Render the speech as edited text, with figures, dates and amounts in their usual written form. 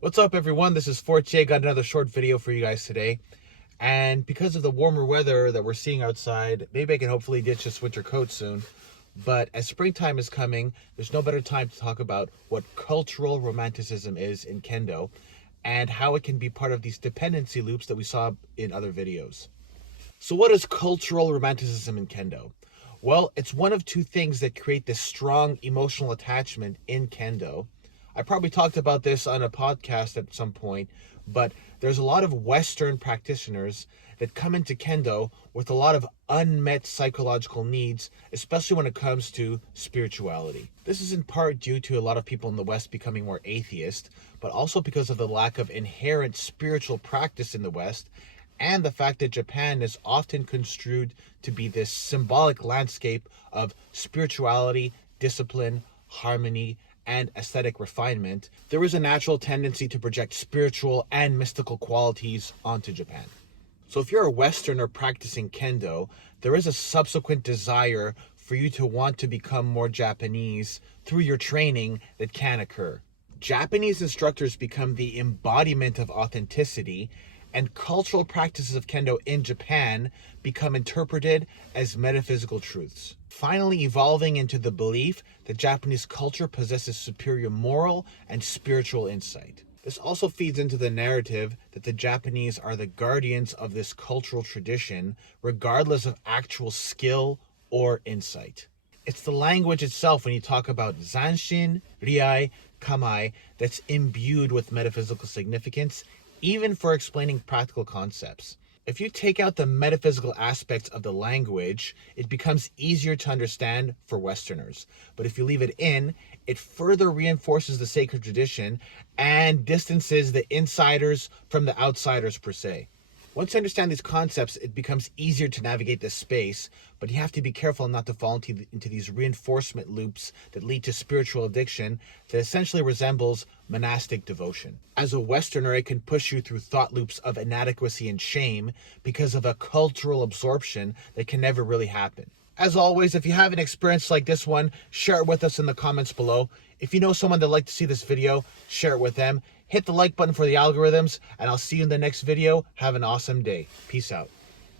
What's up, everyone? This is Fortier. Got another short video for you guys today. And because of the warmer weather that we're seeing outside, maybe I can hopefully ditch this winter coat soon. But as springtime is coming, there's no better time to talk about what cultural romanticism is in Kendo and how it can be part of these dependency loops that we saw in other videos. So what is cultural romanticism in Kendo? Well, it's one of two things that create this strong emotional attachment in Kendo. I probably talked about this on a podcast at some point, but there's a lot of Western practitioners that come into Kendo with a lot of unmet psychological needs, especially when it comes to spirituality. This is in part due to a lot of people in the West becoming more atheist, but also because of the lack of inherent spiritual practice in the West, and the fact that Japan is often construed to be this symbolic landscape of spirituality, discipline, harmony, and aesthetic refinement. There is a natural tendency to project spiritual and mystical qualities onto Japan. So if you're a Westerner practicing Kendo, there is a subsequent desire for you to want to become more Japanese through your training that can occur. Japanese instructors become the embodiment of authenticity, and cultural practices of Kendo in Japan become interpreted as metaphysical truths, finally evolving into the belief that Japanese culture possesses superior moral and spiritual insight. This also feeds into the narrative that the Japanese are the guardians of this cultural tradition, regardless of actual skill or insight. It's the language itself when you talk about zanshin, riai, kamai that's imbued with metaphysical significance, even for explaining practical concepts. If you take out the metaphysical aspects of the language, it becomes easier to understand for Westerners. But if you leave it in, it further reinforces the sacred tradition and distances the insiders from the outsiders per se. Once you understand these concepts, it becomes easier to navigate this space, but you have to be careful not to fall into these reinforcement loops that lead to spiritual addiction that essentially resembles monastic devotion. As a Westerner, it can push you through thought loops of inadequacy and shame because of a cultural absorption that can never really happen. As always, if you have an experience like this one, share it with us in the comments below. If you know someone that'd like to see this video, share it with them. Hit the like button for the algorithms, and I'll see you in the next video. Have an awesome day. Peace out.